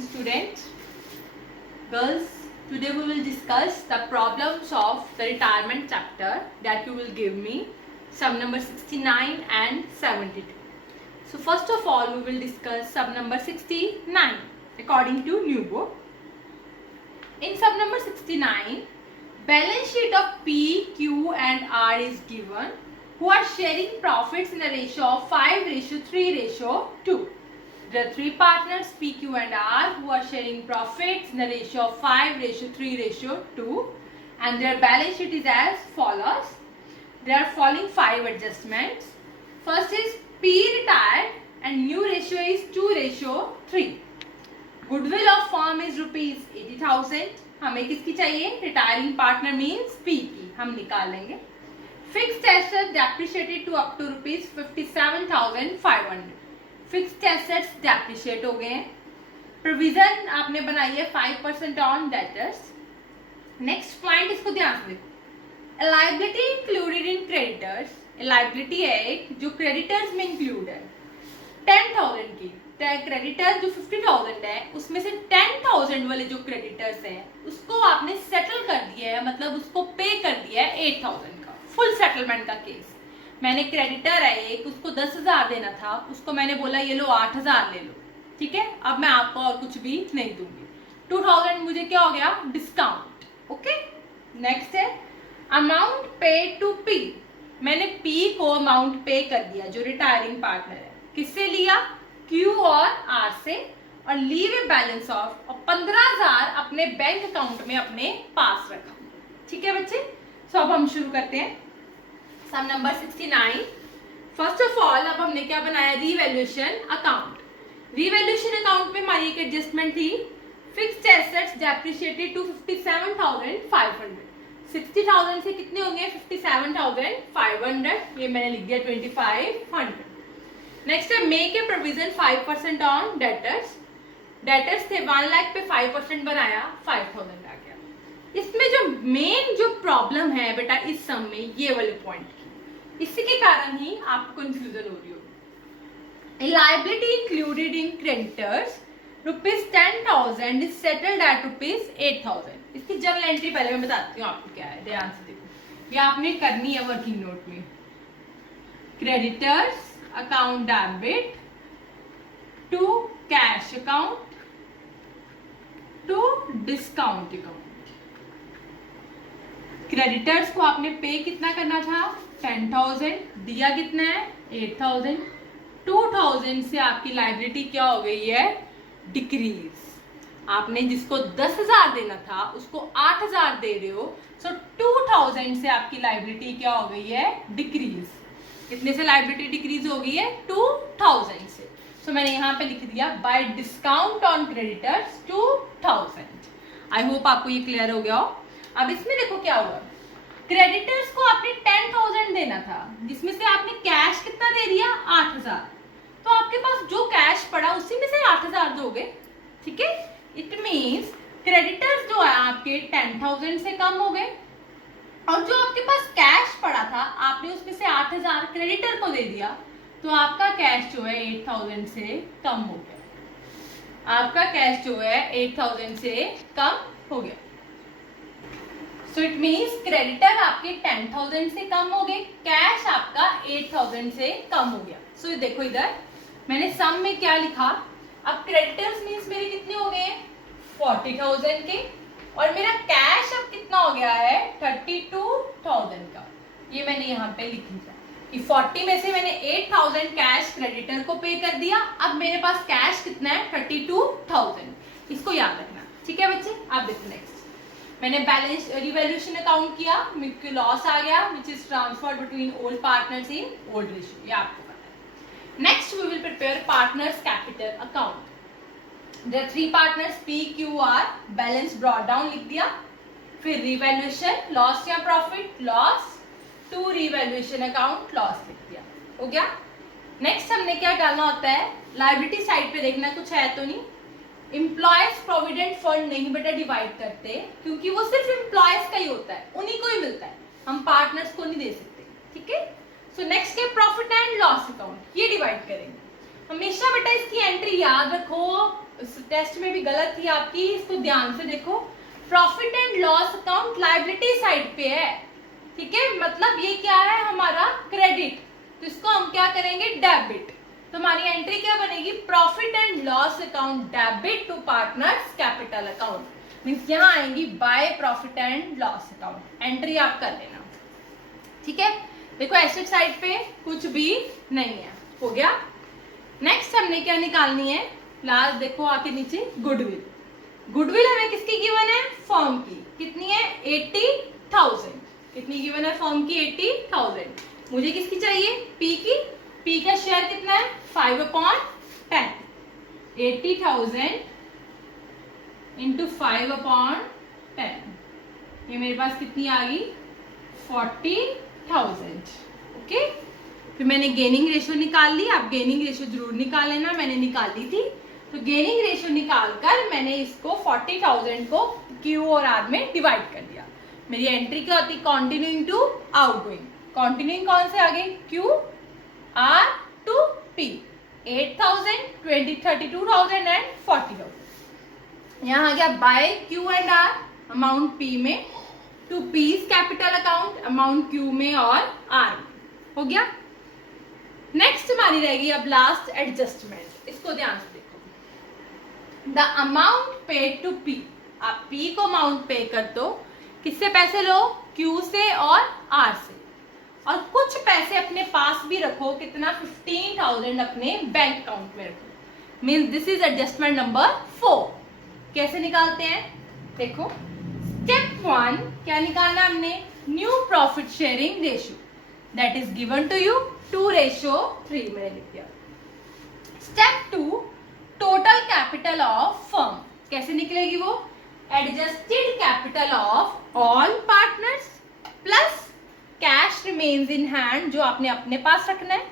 Students, girls, today we will discuss the problems of the retirement chapter that you will give me, sum number 69 and 72. So first of all, we will discuss sum number 69 according to new book. In sum number 69, balance sheet of P, Q and R is given, who are sharing profits in a ratio of 5:3:2. There are three partners P, Q and R who are sharing profits in a ratio of 5:3:2 and their balance sheet is as follows. There are following 5 adjustments. First is P retired and new ratio is 2:3. Goodwill of firm is ₹80,000. हमें किसकी चाहिए? Retiring partner means P की, हम निकाल लेंगे. Fixed asset depreciated to up to ₹57,500. Fixed assets depreciate हो गए. Provision आपने बनाई है 5% ऑन डेटर्स. नेक्स्ट पॉइंट, इसको ध्यान से देखो. Liability included in creditors. Liability है एक जो क्रेडिटर्स में इंक्लूड है 10,000 की. क्रेडिटर जो 50,000 है उसमें से 10,000 वाले जो क्रेडिटर्स हैं उसको आपने सेटल कर दिया है, मतलब उसको पे कर दिया है 8,000 का. फुल सेटलमेंट का केस. मैंने क्रेडिटर है एक, उसको 10,000 देना था, उसको मैंने बोला ये लो 8,000 ले लो, ठीक है. अब मैं आपको और कुछ भी नहीं दूंगी. 2,000 मुझे क्या हो गया? डिस्काउंट. ओके. नेक्स्ट है अमाउंट पे टू पी. मैंने पी को अमाउंट पे कर दिया जो रिटायरिंग पार्टनर है. किससे लिया? क्यू और आर से. और लीव ए बैलेंस ऑफ, और 15,000 अपने बैंक अकाउंट में अपने पास रखा. ठीक है बच्चे. सो अब हम शुरू करते हैं सम नंबर 69. फर्स्ट ऑफ ऑल अब हमने क्या बनाया? Revaluation account. रीवैल्यूएशन अकाउंट में हमारी एक एडजस्टमेंट थी. Fixed assets depreciated to 57,500. 60,000 से कितने होंगे? 57,500. ये मैंने लिख दिया 2,500. नेक्स्ट है make a provision 5% on debtors. Debtors थे 1 लाख पे 5% बनाया, 5,000 आ गया. इसमें जो मेन जो प्रॉब्लम है बेटा इस सम में, ये वाले पॉइंट की, इसी के कारण ही आपको कंफ्यूजन हो रही होगी. Liability included in creditors ₹10,000 is settled at ₹8,000. इसकी जर्नल एंट्री पहले मैं बताती हूँ आपको क्या है. ध्यान से देखो, ये आपने करनी है वर्किंग नोट में. Creditors account debit to cash account to discount account. Creditors को आपने पे कितना करना था? 10,000. दिया कितना है? 8,000. 2,000 से आपकी लायबिलिटी क्या हो गई है? डिक्रीज. आपने जिसको 10,000 देना था उसको 8,000 दे रहे हो. सो 2,000 से आपकी लायबिलिटी क्या हो गई है? डिक्रीज. कितने से लायबिलिटी डिक्रीज हो गई है? 2,000 से. सो मैंने यहाँ पे लिख दिया bye discount on creditors 2,000. I hope आपको ये क्लियर हो गया हो. अब इसमें देखो क्या हुआ. क्रेडिटर्स को आपने 10,000 देना था, जिसमें से आपने कैश कितना दे दिया? 8,000. तो आपके पास जो कैश पड़ा उसी में से 8,000 दोगे. ठीक है. इट मीन्स क्रेडिटर्स जो है आपके 10,000 से कम हो गए, और जो आपके पास कैश पड़ा था आपने उसमें से 8,000 क्रेडिटर को दे दिया, तो आपका कैश जो है 8,000 से कम हो गया. आपका कैश जो है 8,000 से कम हो गया. सो इट मीन्स क्रेडिटर आपके 10,000 से कम हो गए, कैश आपका 8,000 से कम हो गया. सो देखो इधर मैंने सम में क्या लिखा. अब क्रेडिटर्स मीन्स मेरे कितने हो गए? 40,000 के, और मेरा कैश अब कितना हो गया है? 32,000 का. ये मैंने यहाँ पे लिख दिया कि 40 में से मैंने 8,000 कैश क्रेडिटर को पे कर दिया. अब मेरे पास कैश कितना है? 32,000. इसको याद रखना. ठीक है बच्चे. अब देखो नेक्स्ट मैंने बैलेंस रिवैल्यूएशन अकाउंट किया, मुझे लॉस आ गया which is transferred between old partners in old ratio. ये आपको पता है. Next we will prepare partners capital account. There are 3 partners P, Q, R. Balance brought down लिख दिया. फिर रिवैल्यूएशन लॉस या profit, loss to revaluation account, loss लिख दिया. हो गया. नेक्स्ट हमने क्या डालना होता है? लायबिलिटी साइड पे देखना कुछ है तो नहीं. एम्प्लॉयज प्रोविडेंट फंड नहीं बेटा डिवाइड करते, क्योंकि वो सिर्फ एम्प्लॉयज का ही होता है, उन्हीं को ही मिलता है, हम पार्टनर्स को नहीं दे सकते. ठीक है. So next profit and loss account, ये डिवाइड करेंगे. हमेशा बेटा इसकी एंट्री याद रखो, टेस्ट में भी गलत थी आपकी, इसको ध्यान से देखो। Profit and loss account liability side पे है, ठीक है, मतलब ये क्या है हमारा क्रेडिट, तो इसको हम क्या करेंगे डेबिट। तो हमारी एंट्री क्या बनेगी, profit and loss account debit to partners capital account, means यहाँ आएंगी by profit and loss account. Entry आप कर लेना, ठीक है। देखो एसेट साइड पे कुछ भी नहीं है, हो गया। नेक्स्ट हमने क्या निकालनी है, लास्ट देखो आके नीचे गुडविल। गुडविल हमें किसकी गिवन है, फर्म की, कितनी है 80,000, कितनी गिवन है फर्म की 80,000। मुझे किसकी चाहिए, पी की, पी का शेयर कितना है 5/10, 80,000 इंटू 5/10, ये मेरे पास कितनी आ गई 40,000, ओके। फिर मैंने गेनिंग रेशियो निकाल ली, आप गेनिंग रेशियो जरूर निकाल लेना, मैंने निकाल ली थी। तो गेनिंग रेशियो निकालकर मैंने इसको 40,000 को क्यू और आर में डिवाइड कर दिया। मेरी एंट्री क्या होती, कॉन्टिन्यूइंग टू आउटगोइंग। कॉन्टिन्यूइंग कौन से आ गए, Q R to P, 8,000, 32,000 and 40,000। यहाँ आ गया by Q and R, amount P में, to P's capital account, amount Q में और आर में, हो गया। नेक्स्ट हमारी रहेगी अब लास्ट एडजस्टमेंट, इसको ध्यान से देखो। The amount paid to P, आप पी को अमाउंट पे कर दो, किससे पैसे लो, क्यू से और आर से, और कुछ पैसे अपने पास भी रखो, कितना 15,000 अपने बैंक अकाउंट में रखो, means this is adjustment number 4। कैसे निकालते हैं, देखो स्टेप 1 क्या निकालना हमने, new profit sharing ratio, that is given to you 2:3 मैंने लिख दिया। Step 2 total capital of firm, कैसे निकलेगी वो, adjusted capital of all partners plus cash remains in hand, जो आपने अपने पास रखना है,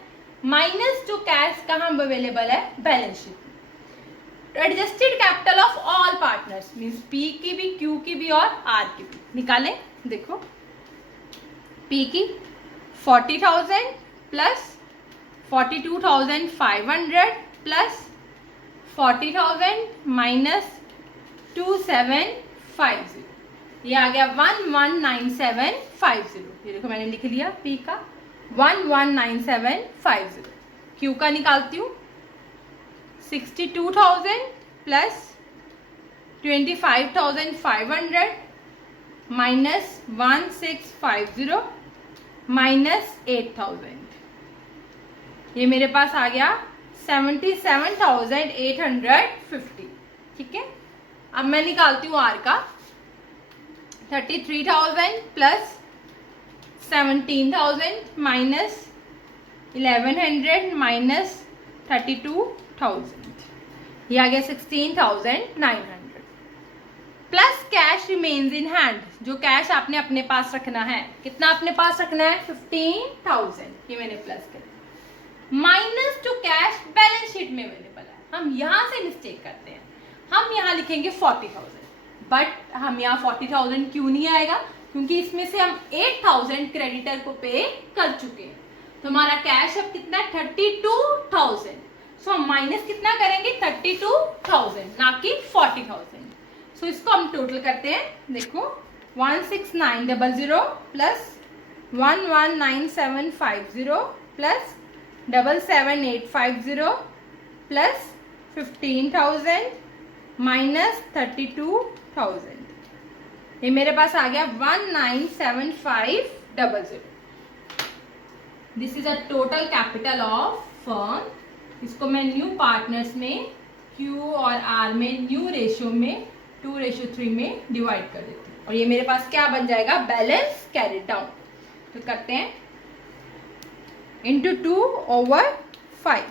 माइनस जो कैश कहाँ अवेलेबल है, बैलेंस शीट में। Adjusted capital of all partners means P की भी, क्यू की भी और आर की भी। निकालें, देखो पी की 40,000 प्लस 42,500 प्लस 40,000 माइनस 2750, ये आ गया 119750। ये देखो मैंने लिख लिया पी का 119750। क्यू का निकालती हूँ 62,000 प्लस 25,500 माइनस 1650 माइनस 8,000, ये मेरे पास आ गया 77,850, ठीक है। अब मैं निकालती हूँ आर का 33,000 प्लस 17,000 माइनस 1100 माइनस 32,000, ये आ गया 16,900 plus cash remains in hand, जो कैश आपने अपने पास रखना है, कितना अपने पास रखना है 15,000, ये मैंने प्लस कर दिया, माइनस जो कैश बैलेंस शीट में अवेलेबल है। हम यहां से मिस्टेक करते हैं, हम यहाँ लिखेंगे 40,000, बट हम यहाँ 40,000 क्यों नहीं आएगा, क्योंकि इसमें से हम 8,000 क्रेडिटर को पे कर चुके हैं, तो हमारा कैश अब कितना है 32,000। सो हम माइनस कितना करेंगे 32,000, ना कि 40,000। सो इसको हम टोटल करते हैं, देखो 16900 प्लस 119750 प्लस 77850 प्लस 15,000 माइनस 32,000, ये मेरे पास आ गया 197500। This is a total capital of firm. इसको मैं न्यू पार्टनर्स में क्यू और आर में न्यू रेशियो में 2:3 में डिवाइड कर देती हूँ, और ये मेरे पास क्या बन जाएगा, बैलेंस कैरिड डाउन। तो करते हैं इंटू 2/5,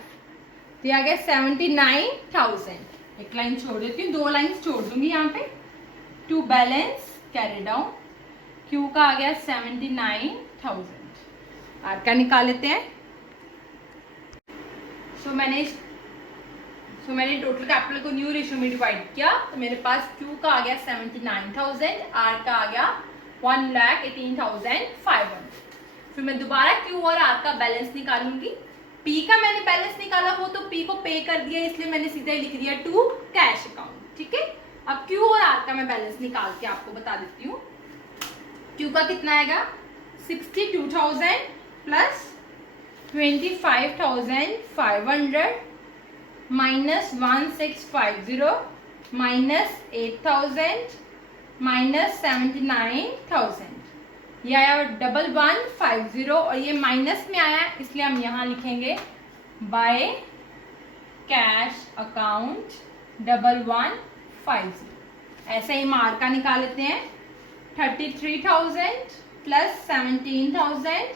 तो ये आ गया 79,000। एक लाइन छोड़ देती हूँ, 2 लाइन छोड़ दूंगी यहाँ पे। To balance carry down, Q का आ गया 79,000। आर का निकाल लेते हैं। सो मैंने टोटल कैपिटल को न्यू रेशियो में डिवाइड किया, तो मेरे पास क्यू का आ गया 79,000, आर का आ गया 1,18,500। फिर मैं दोबारा क्यू और आर का बैलेंस निकालूंगी। पी का मैंने बैलेंस निकाला, वो तो पी को पे कर दिया, इसलिए मैंने सीधा ही लिख दिया टू कैश अकाउंट। ठीक है, अब क्यू और आर का मैं बैलेंस निकाल के आपको बता देती हूँ। क्यू का कितना आएगा 62,000 प्लस 25,500 माइनस 1650 माइनस 8,000 माइनस 79,000, ये आया 1150 और ये माइनस में आया इसलिए हम यहाँ लिखेंगे बाय कैश अकाउंट 1150। ऐसे ही मार का निकाल लेते हैं 33,000 प्लस 17,000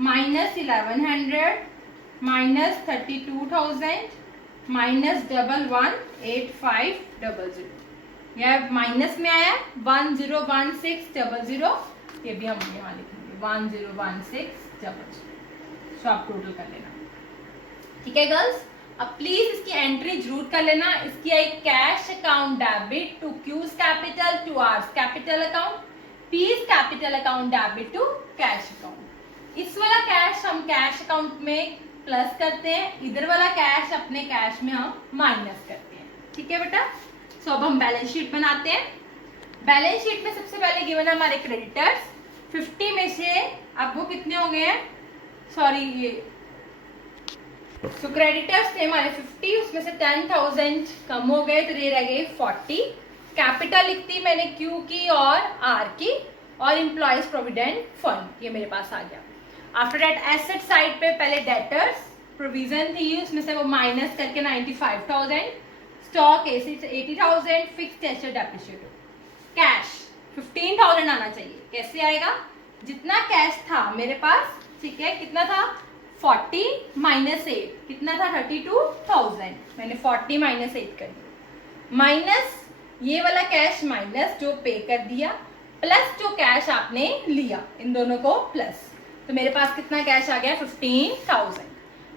माइनस 1100 माइनस 32,000 माइनस 118500, यह माइनस में आया 101600, ये भी हम यहाँ लिखेंगे 101600। सो आप टोटल कर लेना। ठीक है गर्ल्स, अब प्लीज इसकी एंट्री जरूर कर लेना। इसकी आई cash account debit to Q's capital to R's capital account, P's capital account debit to cash account. इस वाला कैश हम कैश अकाउंट में प्लस करते हैं, इधर वाला कैश अपने कैश में हम माइनस करते हैं। ठीक है बेटा, सो अब हम बैलेंस शीट बनाते हैं। बैलेंस शीट में सबसे पहले गिवन है हमारे क्रेडिटर्स 50 में से, अब वो कितने हो गए हैं, सॉरी ये तो क्रेडिटर्स थे हमारे 50, उसमें से 10,000 कम हो गए तो ये रह गए 40। कैपिटल लिखती मैंने क्यू की और आर की, और एम्प्लॉयज प्रोविडेंट फंड ये मेरे पास आ गया। आफ्टर दैट एसेट साइड पे पहले डेटर्स प्रोविजन थी, उसमें से वो माइनस करके 95,000, stock 80,000, fixed asset depreciated. Cash 15,000 आना चाहिए, कैसे आएगा, जितना कैश था मेरे पास, ठीक है, कितना था 40 माइनस 8 कितना था 32,000, मैंने 40 माइनस 8 कर दिया, माइनस ये वाला कैश माइनस जो पे कर दिया, प्लस जो कैश आपने लिया, इन दोनों को प्लस, तो मेरे पास कितना कैश आ गया 15,000।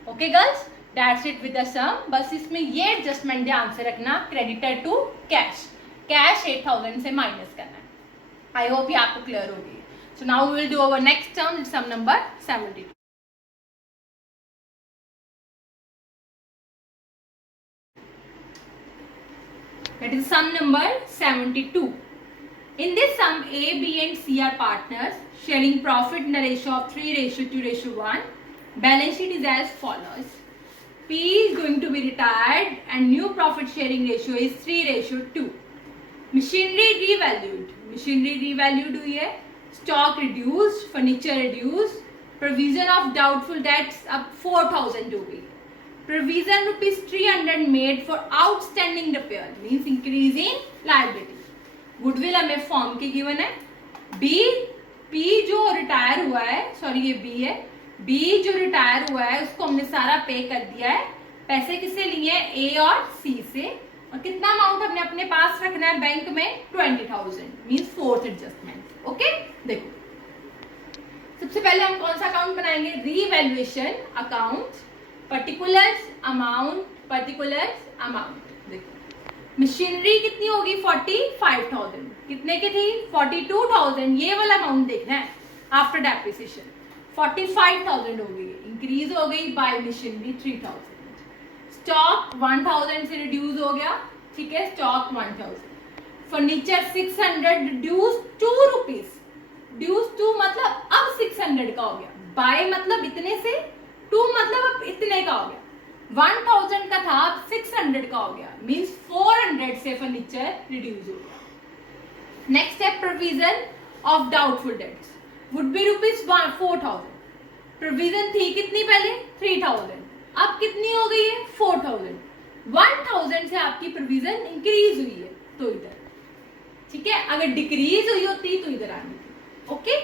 Okay girls, that's it with the sum. बस इसमें ये एडजस्टमेंट ध्यान से रखना, क्रेडिटर टू कैश, कैश 8,000 से माइनस करना है। आई होप ये आपको क्लियर हो गई। So now we will do our next term, sum number 72। That is sum number 72. In this sum, A, B and C are partners sharing profit in a ratio of 3:2:1. Balance sheet is as follows. P is going to be retired and new profit sharing ratio is 3:2. Machinery revalued. Machinery revalued हुई है. Stock reduced, furniture reduced. Provision of doubtful debts अब 4,000 हो गई. Provision ₹300 made for outstanding repair means increase in liability. Goodwill हमें form के given है। B जो retire हुआ है, सॉरी ये B है, B जो रिटायर हुआ है उसको हमने सारा पे कर दिया है। पैसे किससे लिए हैं, A और C से, और कितना अमाउंट हमने अपने पास रखना है बैंक में 20,000 मीन्स फोर्थ एडजस्टमेंट। ओके, देखो सबसे पहले हम कौन सा अकाउंट बनाएंगे, रीवैल्यूएशन अकाउंट, पर्टिकुलर्स अमाउंट, देखो मशीनरी कितनी होगी 45,000, कितने की थी 42,000, ये वाला अमाउंट देखना है आफ्टर डेप्रिसिएशन, 45,000 हो गई, इंक्रीज हो गई बाय मशीनरी 3,000, स्टॉक 1,000 से रिड्यूस हो गया, ठीक है, stock 1,000, furniture 600 reduce 2 rupees, reduce 2 मतलब अब 600 का हो गया, बाय मतलब इतने से, 2 मतलब अब इतने का हो गया, 1,000 का था अब 600 का हो गया, मींस 400 से फर्नीचर रिड्यूस हो गया। नेक्स्ट है provision of doubtful debts would be ₹4,000, provision थी कितनी पहले 3,000, अब कितनी हो गई है 4,000, 1,000 से आपकी प्रोविजन इंक्रीज हुई है तो इधर, ठीक है, अगर डिक्रीज हुई होती तो इधर आनी थी। Okay,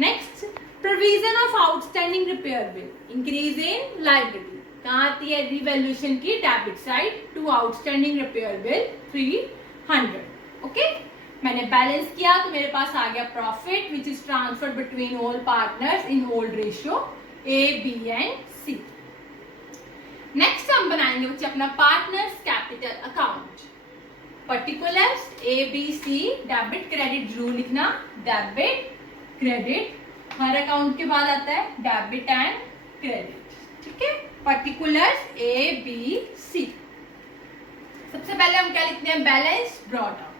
next provision of outstanding repair bill, increase in liability, कहाँ आती है, रिवैल्यूएशन की debit side to outstanding repair bill 300। Okay, मैंने बैलेंस किया तो मेरे पास आ गया profit which is transferred between all partners in old ratio A, B and C। Next हम बनाएंगे बच्चे अपना partners capital account, particulars A, B, C, debit credit जरूर लिखना, डेबिट क्रेडिट हर अकाउंट के बाद आता है डेबिट एंड क्रेडिट, ठीक है, पर्टिकुलर्स ए बी सी। सबसे पहले हम क्या लिखते हैं, balance brought down.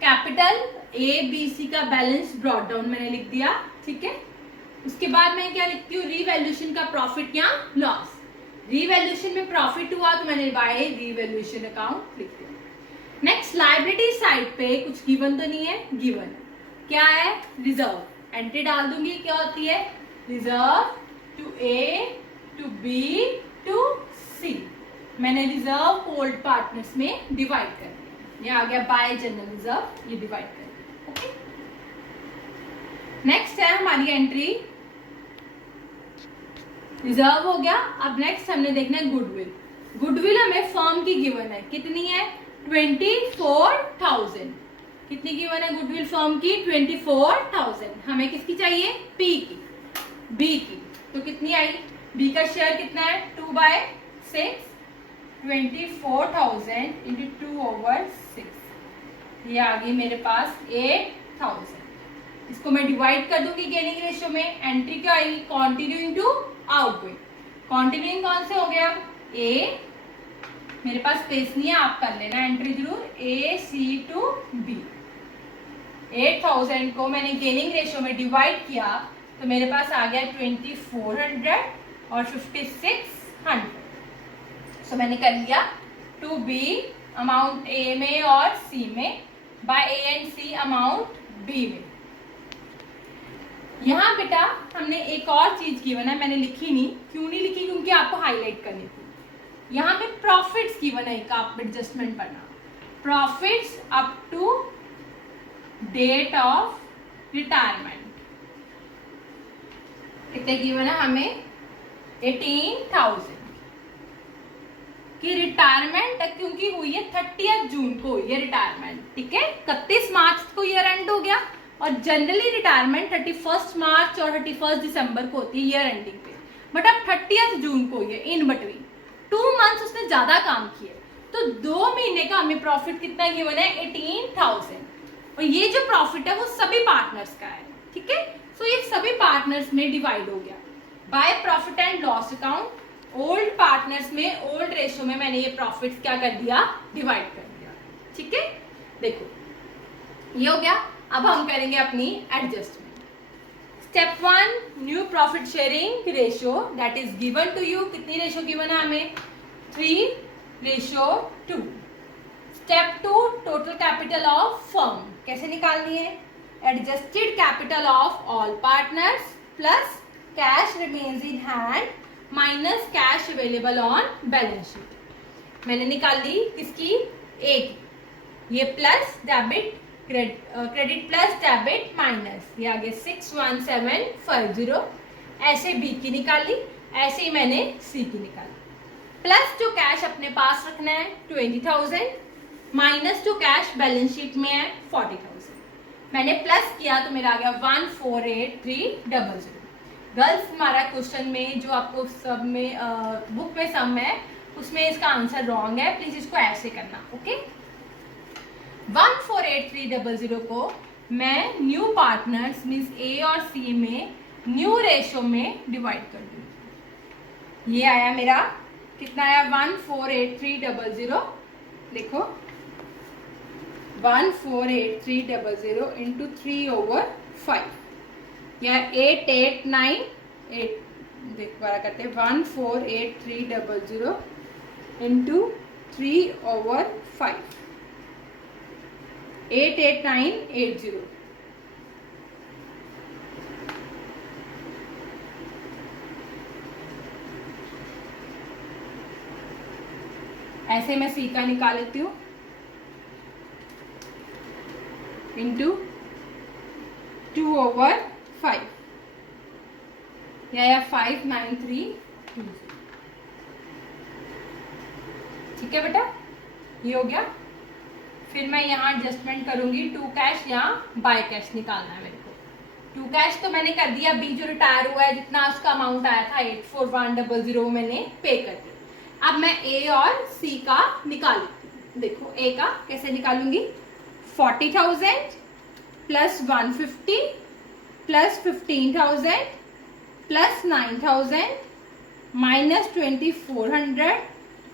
Capital A B C का बैलेंस ब्रॉट डाउन मैंने लिख दिया, ठीक है। उसके बाद मैं क्या लिखती हूँ, रीवैल्यूएशन का प्रॉफिट या लॉस। रीवैल्यूएशन में प्रॉफिट हुआ तो मैंने बाय रीवैल्यूएशन अकाउंट लिख दिया। नेक्स्ट, लायबिलिटी साइड पे कुछ गिवन तो नहीं है, गिवन है, क्या है, रिजर्व। एंट्री डाल दूंगी, क्या होती है, reserve to A to B to C. मैंने रिजर्व ओल्ड पार्टनर्स में डिवाइड कर दिया, ये आ गया बाय जनरल रिजर्व, ये डिवाइड कर दिया, ओके। नेक्स्ट है हमारी एंट्री, रिजर्व हो गया। अब नेक्स्ट हमने देखना है गुडविल। गुडविल हमें फर्म की गिवन है, कितनी है, 24,000। कितनी गिवन है गुडविल फर्म की, 24,000। हमें किसकी चाहिए, पी की, बी की, तो कितनी आई, बी का शेयर कितना है, 2/6, 24,000 इंटू 2/6, ये आ गई मेरे पास 8,000। इसको मैं डिवाइड कर दूंगी गेनिंग रेशियो में। एंट्री क्या आएगी, कॉन्टिन्यूइंग टू आउटगोइंग। कॉन्टिन्यूइंग कौन से हो गया, ए, मेरे पास स्पेस नहीं है, आप कर लेना एंट्री जरूर, ए सी टू बी। 8,000 को मैंने गेनिंग रेशियो में डिवाइड किया तो मेरे पास आ गया 2400 और 5600। सो मैंने कर लिया टू बी अमाउंट ए में और सी में, by A and C amount B में। यहाँ बेटा हमने एक और चीज गिवन है, मैंने लिखी नहीं, क्यों नहीं लिखी, क्योंकि आपको हाईलाइट करनी थी। यहाँ पे प्रॉफिट्स गिवन है, एक आप एडजस्टमेंट पढ़ना, profits up to date of retirement. कितने गिवन है हमें, 18,000 की रिटायरमेंट क्योंकि हुई है 30 जून को हुई है रिटायरमेंट, ठीक है। 31 मार्च को ईयर एंड हो गया और जनरली रिटायरमेंट 31 मार्च और 31 दिसंबर को होती है ईयर एंडिंग पे, बट अब 30 जून को हुई है, इन बिटवीन 2 मंथ्स उसने ज्यादा काम किए, तो 2 महीने का हमें प्रॉफिट कितना गिवन है, 18,000। और ये जो प्रॉफिट है वो सभी पार्टनर्स का है, ठीक है। सो ये सभी पार्टनर्स में डिवाइड हो गया bye profit and loss account. Old partners में ओल्ड रेशियो में मैंने ये प्रॉफिट्स क्या कर दिया, डिवाइड कर दिया, ठीक है। देखो ये हो गया। अब हम करेंगे अपनी adjustment. Step 1, new profit sharing ratio that is given to you. कितनी रेशियो गिवन है हमें, 3:2। Step 2, total capital of firm कैसे निकालनी है, adjusted capital of all partners plus cash remains in hand minus cash available on balance sheet. मैंने निकाल ली किसकी, ए की, ये plus debit, credit plus debit minus, ये आगे 61750। ऐसे बी की निकाली, ऐसे ही मैंने सी की निकाली। प्लस जो कैश अपने पास रखना है 20,000 माइनस जो कैश बैलेंस शीट में है 40,000। मैंने प्लस किया तो मेरा आ गया 1,483,000। गर्ल्स हमारा क्वेश्चन में जो आपको सब में बुक में सम है उसमें इसका आंसर रॉन्ग है, प्लीज इसको ऐसे करना, ओके। 1,483,000 को मैं न्यू पार्टनर्स मीन्स ए और सी में न्यू रेशियो में डिवाइड कर दूंगी। ये आया मेरा कितना आया, 1,483,000। देखो 1,483,000 इंटू 3/5 या 889 देख बारा करते हैं, 1,483,000 इंटू 3/5 88980। ऐसे मैं सी का निकाल लेती हूँ इंटू 2/5 या 59320। ठीक है बेटा, ये हो गया। फिर मैं यहाँ एडजस्टमेंट करूंगी, टू कैश या बाय कैश निकालना है मेरे को। टू कैश तो मैंने कर दिया, बी जो रिटायर हुआ है जितना उसका अमाउंट आया था 84100 मैंने पे कर दिया। अब मैं ए और सी का निकाल लेती हूँ। देखो ए का कैसे निकालूंगी, 40,000 plus 150 plus 15,000 plus 9,000 minus 2400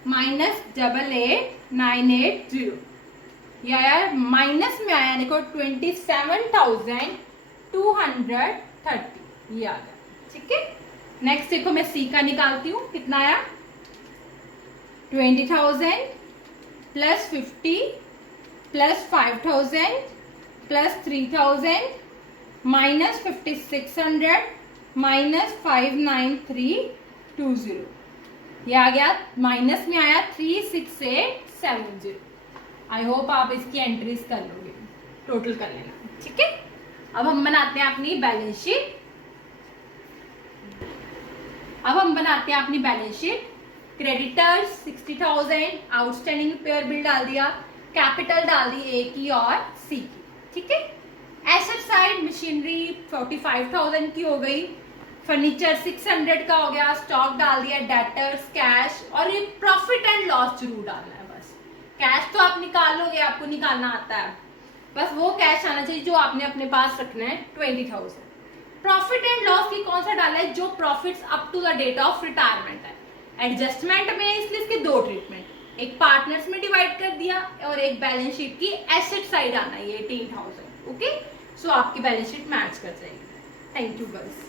minus 88980, ये आया माइनस में आया, देखो 27,230, ये आ गया। ठीक है, नेक्स्ट देखो मैं सी का निकालती हूँ, कितना आया 20,000 plus 50 plus 5,000 plus 3,000 minus 5,600 minus 59320, ये आ गया माइनस में आया 36870। आई होप आप इसकी एंट्रीज कर लोगे, टोटल कर लेना। ठीक है, अब हम बनाते हैं अपनी balance sheet. Creditors 60,000, outstanding repair bill डाल दिया, कैपिटल डाल दी ए की और सी की। ठीक है, एसेट साइड मशीनरी 45,000 की हो गई, फर्नीचर 600 का हो गया, स्टॉक डाल दिया, डेटर्स, कैश, और ये प्रॉफिट एंड लॉस जरूर डालना है। बस कैश तो आप निकाल लोगे, आपको निकालना आता है, बस वो कैश आना चाहिए जो आपने अपने पास रखना है 20,000। प्रॉफिट एंड लॉस की कौन सा डाला है, जो profits up to the date of retirement है। एडजस्टमेंट में इसलिए इसके दो ट्रीटमेंट, एक पार्टनर्स में डिवाइड कर दिया और एक बैलेंस शीट की एसेट साइड आना है 18,000। ओके, सो आपकी बैलेंस शीट मैच कर जाएगी। Thank you girls.